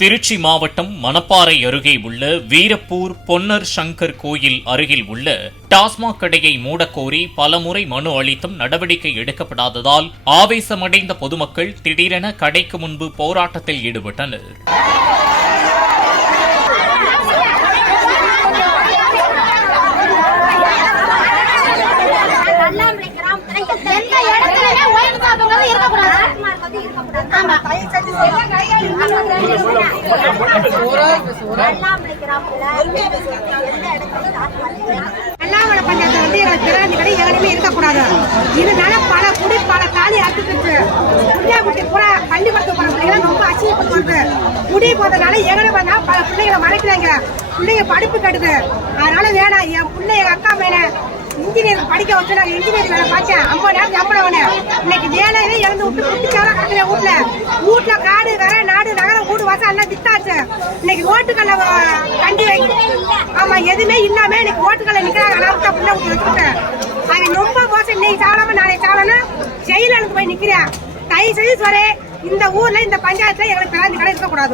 திருச்சி மாவட்டம் மணப்பாறை அருகே உள்ள வீரப்பூர் பொன்னர் சங்கர் கோயில் அருகில் உள்ள டாஸ்மாக் கடையை மூடக்கோரி பலமுறை மனு அளித்தும் நடவடிக்கை எடுக்கப்படாததால் ஆவேசமடைந்த பொதுமக்கள் திடீரென கடைக்கு முன்பு போராட்டத்தில் ஈடுபட்டனர். இதனால பல குடி பல தாலி அறுத்துட்டு பள்ளிக்கூடத்துக்கு போற பிள்ளைங்க ரொம்ப அசிங்கப்பட்டு வருது. குடி போறதுனால எங்கன பண்ணா பல பிள்ளைங்களை மறைக்கிறாங்க. பிள்ளைங்க படிப்பு கட்டுது. அதனால வேணாம். என் பிள்ளை எங்க அக்கா மேல இன்ஜினியர் படிக்க வச்சு நாங்க இன்ஜினியர் வேலை பார்த்தேன். 50 நேரம் சம்பளம் வேணும். இன்னைக்கு வேலையில இறந்து விட்டு குட்டிச்சாவா கட்டுறேன். வீட்டுல காடு கரை நாடு நகரம் வீடு வாசம் எல்லாம் வித்தாச்சு. இன்னைக்கு ஓட்டுக்கல்ல கண்டி ஆமா எதுவுமே இல்லாம இன்னைக்கு ஓட்டுக்கல்ல நிக்கிறாங்க. நான் பிள்ளை வச்சுக்கிட்டேன். அவன் ரொம்ப மோசம். இன்னைக்கு சாவலாம நாளைக்கு சாவலன்னு ஜெயிலுக்கு போய் நிக்கிறேன். தயவு செய்து சொல்றேன், இந்த ஊர்ல இந்த பஞ்சாயத்துல எங்களுக்கு பிராந்தி கடை இருக்கக்கூடாது.